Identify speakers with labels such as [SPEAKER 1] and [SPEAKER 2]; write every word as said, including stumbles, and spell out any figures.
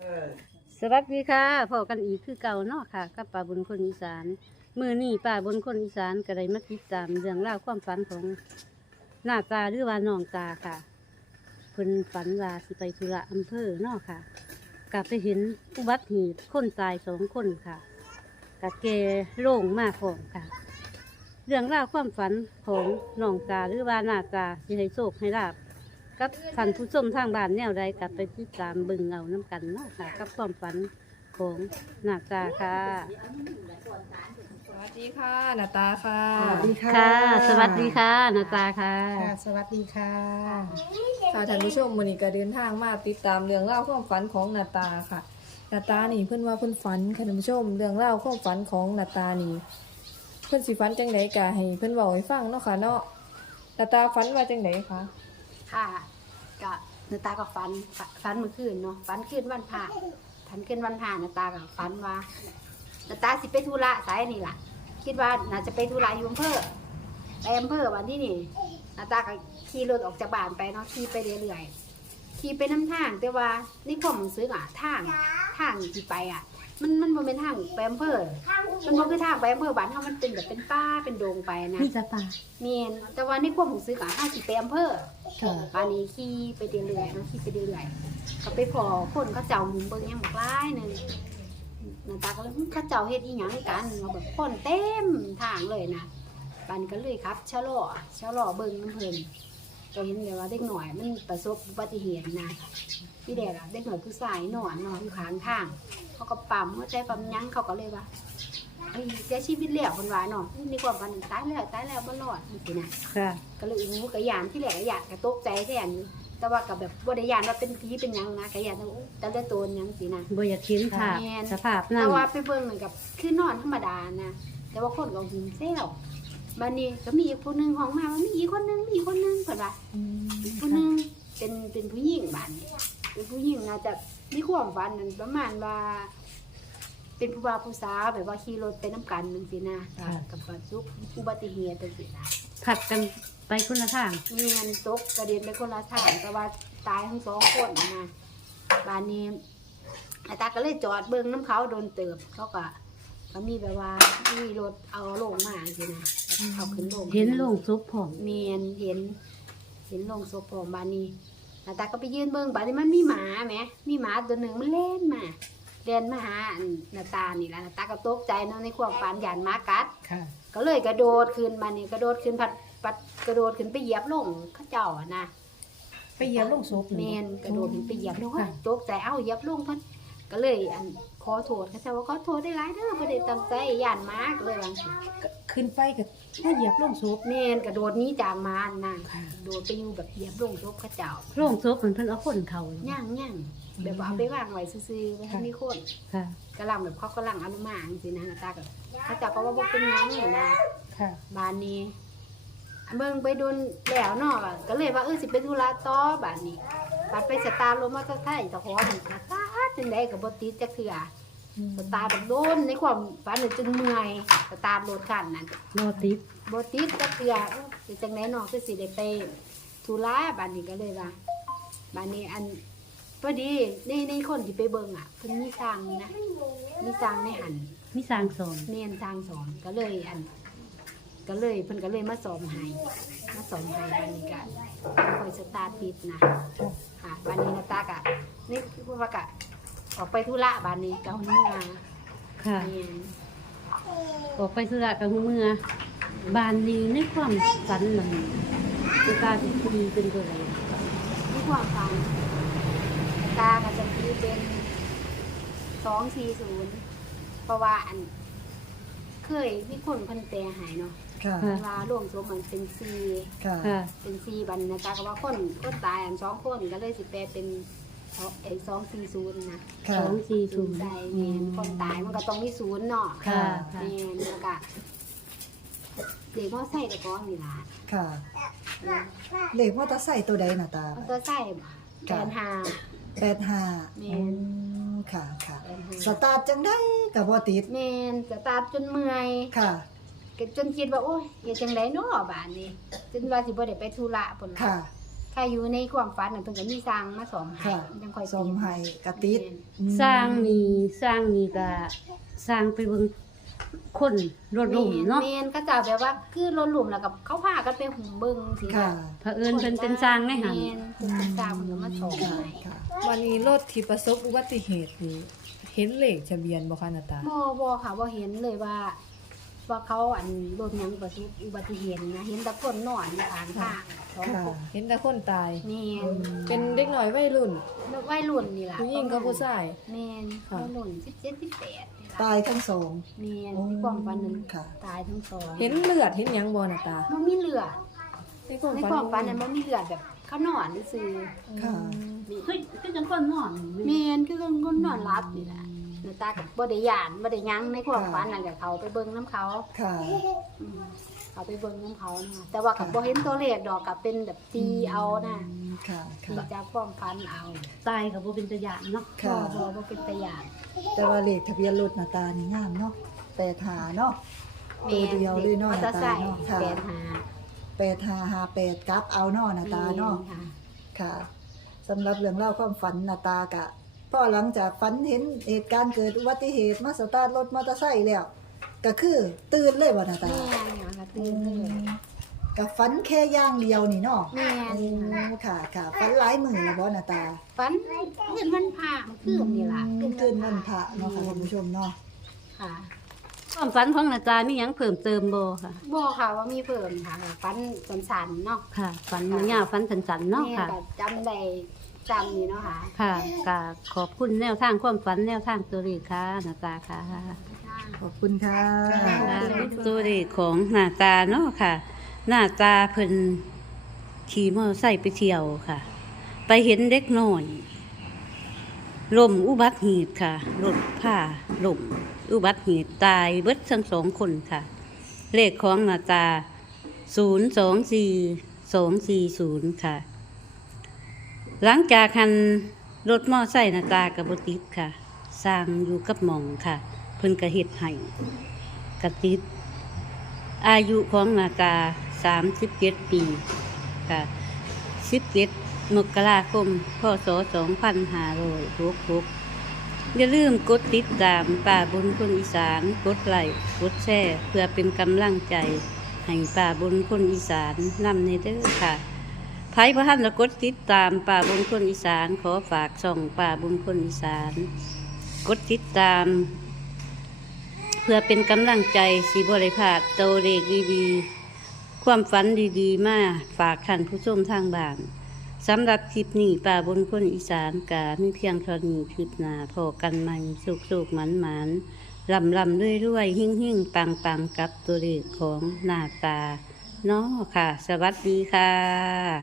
[SPEAKER 1] สวัสดีค่ะพอกันอีกคือเก่าเนาะค่ะกับป่าบนคนอีสานมือนี่ป่าบนคนอีสานก็ได้มาติดตามเรื่องราวความฝันของหน้าตาหรือว่าน้องตาค่ะเพิ่นฝันว่าสิไปธุระอำเภอเนาะค่ะกลับไปเห็นอุบัติเหตุคนตายสองคนค่ะกะแกโล่งมากของค่ะ เรื่องราวความฝันของน้องตาหรือว่าหน้าตาสิให้โชคให้ลาบกับท่านผู้ชมทางบ้านแนวใดกลับไปติดตามเบิ่งเอาน้ำกันเนาะค่ะกับความฝันของหน้าตาค่ะ
[SPEAKER 2] สวัสดีค่ะนาตาค่ะ
[SPEAKER 3] สวัสดีค่ะ
[SPEAKER 1] ค่ะ สวัสดีค่ะหน้าตาค่ะ
[SPEAKER 3] ค่ะสวัสดีค่ะ
[SPEAKER 2] ค่ะท่านผู้ชมวันนี้ก็เดินทางมาติดตามเรื่องเล่าวความฝันของนาตาค่ะนาตานี่เพื่อนว่าเพื่อนฝันค่ะท่านผู้ชมเรื่องเล่าวความฝันของนาตานี่เพื่อนสิฝันจังไดกะให้เพื่อนบอกให้ฟังเนาะค่ะเนาะนาตาฝันว่าจังไดคะ
[SPEAKER 4] ค่ะก็นาตาก็ฝันฝันเมื่อคืนเนาะฝันคืนวันพระฝันคืนวันพระนาตาก็ฝันว่านาตาสิไปธุระสายนี่ล่ะ คิดว่าน่าจะไปธุระอยู่อำเภอไปอำเภอวันที่นี่นาตาก็ขี่รถออกจากบ้านไปเนาะขี่ไปเรื่อยๆขี่ไปน้ำทางแต่ว่าในความรู้สึกอะทางทางที่ไปอะมันมันบ่เป็นทางไปอำเภอมันบ่คือทางไปอำเภอบ้านเฮามันเป็นแบบเป็นป่าเป็นโดงไปนะ
[SPEAKER 1] นี่จะป่า
[SPEAKER 4] เมียนแต่ว่าในความรู้สึกอะเฮาสิไปอำเภอ
[SPEAKER 3] ค่ะ
[SPEAKER 4] ปานนี้ขี่ไปเรื่อยๆเนาะขี่ไปเรื่อยๆก็ไปพอคนเขาเจ้าหมุนเบิ่งยังบักหลายหนึงนาตาก็เลยเขาเจ้าเฮ็ดอีหยังกันว่าแบบคนเต็มทางเลยนะปานนี้ก็เลยครับชะลอชะลอเบิ่งน้ำเพิ่นก็เห็นเลยว่าเด็กหน่อยมันประสบอุบัติเหตุนะพี่แดกอะเด็กหน่อยผู้ชายนอนนอนอยู่ข้างทางเขาก็ปั๊มหัวใจปั๊มยั้งเขาก็เลยว่าเฮ้ยเสียชีวิตแล้วเพิ่นว่าเนาะนี่ความฝันตายแล้วตายแล้วบ่รอดจังซี่นะ
[SPEAKER 1] ค่ะ
[SPEAKER 4] ก็เลยอู้กระยานที่แหลกกระยานกระตกใจแทนอยู่แต่ว่ากับแบบบริยานว่าเป็นผีเป็นหยังนะกระยานแต่อู้แต่ได้โตนหยังสินะ
[SPEAKER 1] บ่อยากเห็นค่ะ
[SPEAKER 4] แม่น
[SPEAKER 1] สภาพนั่
[SPEAKER 4] แต่
[SPEAKER 1] น
[SPEAKER 4] ว่าไปเบิ่งเหมือนกับคือนอนธรรมดานะแต่ว่าคนก็หินเซลบัดนี้ก็มีอีกคนนึงห้องมาว่ามีอีกคนนึงมีอีกคนนึงเพิ่นว่าอีกคนนึงเป็นเป็นผู้หญิงบ้านนี้เป็นผู้หญิงน่าจะมีความฝันนั่นประมาณว่า เป็นผู้บ่าวผู้สาวแบบว่าขี่รถไปน้ำกันจังซี่นะกับประสบอุบัติเหตุจังซี่นะ
[SPEAKER 1] ผัดกันไปคนละทาง
[SPEAKER 4] เงียนตกกระเด็นไปคนละทางแต่ว่าตายทั้งสองคนนะบ้านนี้ไอ้ตาก็เลยจอดเบิ้งน้ำเขาโดนเติบเขาก็ก็มีแบบว่ามีรถเอาลงมาสินะเขาขึ้นลง
[SPEAKER 1] เห็นโล่งซุปผอม
[SPEAKER 4] เมียนเห็น เห็นลงศพของบ้านนี้ไอ้ตาก็ไปยืนเบิ้งบ้านนี้มันมีหมาไหมมีหมาตัวหนึ่งมันเล่นมาเล่นมาหาอันหน้าตานี่แหละหน้าตาก็ตกใจเนาะในความฝันหยานหมากัด
[SPEAKER 3] ค่ะ
[SPEAKER 4] ก็เลยกระโดดขึ้นมานี่กระโดดขึ้นพัดปัดกระโดดขึ้นไปเหยียบลงเข้าเจ้าอะนะ
[SPEAKER 3] ไปเยี่ยมลงศพ
[SPEAKER 4] เมนกระโดดขึ้นไปเหยียบลงตกใจเอ้าเหยียบลงเพัดก็เลยอันขอโทษเขาเจ้าว่าขอโทษได้หลายเด้อบ่ได้ตั้งใจย่านหมาก็เลยว่า
[SPEAKER 3] ขึ้นไปกับถ้าเหยียบลงศพ
[SPEAKER 4] เมนกระโดดหนี้จากหมาน่ะโดดไปอยู่แบบเหยียบลงศพเข้าเจ้า
[SPEAKER 1] โล่งซุปเหมือนเพิ่นเอาคนเขา
[SPEAKER 4] ย่างย่างแบบว่าเอาไปวางไว้ซื่อๆไว้ให้มีคน
[SPEAKER 1] ค่ะ
[SPEAKER 4] กำลังแบบเขากำลังอนุมานสินะตากับเขาเจ้าก็ว่าบ่เป็นหยังนี่นะ
[SPEAKER 3] ค่ะ
[SPEAKER 4] บ้านนี้เบิ่งไปโดนแล้วเนาะก็เลยว่าเออสิเป็นธุระต่อบ้านนี้บัดไปสตาร์ทรถมอเตอร์ไซค์ตะขอมันสตาร์ทจังไดก็บ่ติดจักเทื่อสตาร์ทแบบโดนในความฝันน่ะจนเมื่อยสตาร์ทรถคันนั้น
[SPEAKER 1] โลติด
[SPEAKER 4] บ่ติดจักเทื่อเอ้อสิจังไดเนาะคือสิได้ไปธุระบ้านนี้ก็เลยว่าบ้านนี้อันพอดีในในคนที่ไปเบิ่งอ่ะเพิ่นมีสร้างนะมีสร้างในหัน
[SPEAKER 1] มีสร้างสอน
[SPEAKER 4] เนียนทางสอนก็เลยอัน ก็เลยเพิ่นก็เลยมาสอนให้มาสอนให้บันนี้ก็คอยสตาร์ทติดนะค่ะบันนี้นาตากะนี่คือว่ากะออกไปธุระบันนี้ก็เมื่อ
[SPEAKER 1] ค่ะ
[SPEAKER 4] เนียน
[SPEAKER 1] ออกไปธุระกับเมื่อบ้านนี้ในความฝันนั่นคือตาสิตีเป็นตัวอะไร
[SPEAKER 4] นี่ความฟังตาก็จะตีเป็นสองสี่ศูนย์เพราะว่าอัน เคยมีคนเพิ่นแปลหายเนาะ
[SPEAKER 3] ค่ะ
[SPEAKER 4] เวลาล่วงศพมันเป็นสี่
[SPEAKER 3] ค่ะ
[SPEAKER 1] ค่ะ
[SPEAKER 4] เป็นสี่บันนะจ๊ะก็ว่าคนคนตายอันสองคนก็เลยสิแปลเป็นไอ้สองสี่ศูนย์นะ
[SPEAKER 3] ค่ะ
[SPEAKER 1] สองสี่
[SPEAKER 4] ศู
[SPEAKER 1] ศู
[SPEAKER 4] น
[SPEAKER 1] น
[SPEAKER 4] ย์
[SPEAKER 1] ย์
[SPEAKER 4] ใจแมนคนตายมันก็ต้องมีศูนย์เนาะ
[SPEAKER 1] ค่ะ
[SPEAKER 4] แมนแล้วก็เด็กมอไซค์ตะก้อนนี่ล่ะ
[SPEAKER 3] ค่ะเลขมอเตอร์ไซค์ตัวใดน่ะตา
[SPEAKER 4] มันก็ไซค์แปดห้า
[SPEAKER 3] แปดห้า
[SPEAKER 4] แม่น
[SPEAKER 3] ค่ะค่ะ
[SPEAKER 4] แปดห้า
[SPEAKER 3] สตาร์ทจังได้กับบ่ติด
[SPEAKER 4] แมนสตาร์ทจนเมื่อย
[SPEAKER 3] ค่ะ
[SPEAKER 4] ก็จนคิดว่าโอ้ยเฮ็ดจังไดเนาะบ้านนี้จนว่าสิบ่ได้ไปธุระพุ่นล่ะ
[SPEAKER 3] ค่ะ
[SPEAKER 4] ถ้าอยู่ในความฝันน่ะเพิ่นก็มีสร้างมาสอมให้
[SPEAKER 3] ค่ะ
[SPEAKER 4] ยังค่อย
[SPEAKER 3] สมให้กระติดอืม
[SPEAKER 1] สร้างนี่สร้างนี่ก็สร้างไปเบิ่งคนรถลุ่มเนาะ
[SPEAKER 4] แม่นก็จะแบบว่าคือรถหลุมแล้วก็เขาพากันไปหุ่มเบิ่งสิ
[SPEAKER 3] ค่ะ
[SPEAKER 1] เผอิญเพิ่นเป็นสร้างในหัน
[SPEAKER 4] แม่นเพิ่นเป็นสร้างเพิ่นก็มาสอน
[SPEAKER 3] ค่ะ
[SPEAKER 4] ให้
[SPEAKER 3] ค่ะ
[SPEAKER 2] วันนี้รถที่ประสบอุบัติเหตุนี่เห็นเลขทะเบียนบ่คะนาตา
[SPEAKER 4] บ่บ่ค่ะบ่เห็นเลยว่า ว่าเขาอันรถหยังประสบอุบัติเหตุนะเห็นแต่คนนอนอยู่ข้างทางสอง
[SPEAKER 3] ค่ะ
[SPEAKER 4] คน
[SPEAKER 2] เห็นแต่คนตาย
[SPEAKER 4] แม่น
[SPEAKER 2] เป็นเด็กน้อยวัยรุ่น
[SPEAKER 4] วัยรุ่นนี่ล่ะ
[SPEAKER 2] ผู้หญิงกับผู้ชาย
[SPEAKER 4] แม่น
[SPEAKER 2] ค่ะ
[SPEAKER 4] วัยรุ่นสิบเจ็ด สิบแปดนี่ล่ะ
[SPEAKER 3] ตายทั้งสอง
[SPEAKER 4] แม่น
[SPEAKER 3] โอ้
[SPEAKER 4] ในความฝันนั้น
[SPEAKER 3] ค่ะ
[SPEAKER 4] ตายทั้งสอง
[SPEAKER 2] เห็นเลือดเห็นหยังบ่นาตา
[SPEAKER 4] มันมีเลือด
[SPEAKER 2] ในความ
[SPEAKER 4] ใน
[SPEAKER 2] ฝัน
[SPEAKER 4] ความฝันนั้นมันมีเลือดแบบเขานอนซื่อ
[SPEAKER 3] ค่ะ
[SPEAKER 1] เฮ้ยคือจังคนนอน
[SPEAKER 4] ๆแม่นคือคนนอนหลับนี่ล่ะหน้าตาก็บ่ได้ย่านบ่ได้หยังในความฝันนั่นก็เขาไปเบิ่งน้ำเขา
[SPEAKER 3] ค่ะ
[SPEAKER 4] อืมเอาไปเบิ่งน้ำเขานะแต่ว่ากับบ่เห็นตัวเลขดอกกับเป็นแบบตีเอานะ
[SPEAKER 3] ค่ะ
[SPEAKER 4] ตี
[SPEAKER 3] ค่ะ
[SPEAKER 4] จากความฝันเอา
[SPEAKER 1] ตายก็บ่เป็นตะยานเนาะ
[SPEAKER 3] ค่ะ
[SPEAKER 4] บ่บ่บ่เป็นตะยาน
[SPEAKER 3] แต่ว่าเลขทะเบียนรถหน้าตานี่งามเนาะแปดหาเนาะ ตัวเดียวเลยเนาะ
[SPEAKER 4] มอเตอร์ไซค์
[SPEAKER 3] หน้าตาเนาะค่ะ
[SPEAKER 4] แปดห้า
[SPEAKER 3] แปดหาหาแปดกลับเอาเนาะหน้าตาเนาะ
[SPEAKER 4] ค่ะ
[SPEAKER 3] ค่ะสำหรับเรื่องเล่าวความฝันหน้าตากะพอหลังจากฝันเห็นเหตุการณ์เกิดอุบัติเหตุมาสตาร์ทรถมอเตอร์ไซค์แล้วก็คือตื่นเลยบ่หน้าตา
[SPEAKER 4] แม่เนี่ยค่ะตื่นเลย
[SPEAKER 3] กับฝันแค่อย่างเดียวนี่เนาะ
[SPEAKER 4] แม่
[SPEAKER 3] โอ้
[SPEAKER 4] นี่ค่ะ
[SPEAKER 3] ค่ะค่ะฝันหลายมื้อแล้วบ่หน้าตา
[SPEAKER 4] ฝันขึ้นวันพระคืนนี่ล่ะ
[SPEAKER 3] อืมคืนวันพระเนาะค่ะท่านผู้ชมเนาะ
[SPEAKER 4] ค่ะ
[SPEAKER 1] ความฝันของนาจามีหยังเพิ่มเติมบ่ค่ะ
[SPEAKER 4] บ่ค่ะว่ามีเพิ่มค่ะฝันสันๆเนาะ
[SPEAKER 1] ค่ะฝันมันยาวฝันสันๆเนาะ
[SPEAKER 4] แม่
[SPEAKER 1] ค่ะ
[SPEAKER 4] ก็จำได้จำนี่เนาะค่ะ
[SPEAKER 1] ค่ะก็ขอบคุณแนวทางความฝันแนวทางตัวเลขค่ะนาตาค่ะ
[SPEAKER 3] ขอบคุณค่ะ
[SPEAKER 1] ตัวเลขของหน้าตาเนาะค่ะ หน้าตาเพิ่นขี่มอเตอร์ไซค์ไปเที่ยวค่ะ ไปเห็นเด็กน้อยล้มอุบัติเหตุค่ะรถผ้าล้มอุบัติเหตุตายเบิดทั้งสองคนค่ะ เลขของหน้าตาศูนย์สองสี่สองสี่ศูนย์ค่ะ หลังจากคันรถมอไซค์หน้าตากับบติดค่ะ สร้างอยู่กับหมองค่ะ เพิ่นกระเฮ็ดให้กระติด อายุของหน้าตาสามสิบเจ็ดปีค่ะสิบเจ็ดมกราคมพศสองพันห้าร้อยหกหกอย่าลืมกดติดตามป่าบนคนอีสานกดไลค์กดแชร์เพื่อเป็นกำลังใจ ให้ป่าบนคนอีสานนำในเด้อค่ะไพ่พระท่านจะกดติดตามป่าบนคนอีสานขอฝากส่องป่าบนคนอีสาน กดติดตาม เพื่อเป็นกำลังใจสีบริพลาดโตเด็กดีๆความฝันดีๆ มาฝากท่านผู้ชมทางบ้านสำหรับคลิปนี้ป่าบนคนอีสานกาไม่เพียงเท่านี้คลิปหนาพอกันใหม่สุกๆหมันๆลำลำด้วยด้วยๆหิ่งหิ่งปังปังๆ กับตัวเลขของหน้าตาเนาะค่ะ สวัสดีค่ะ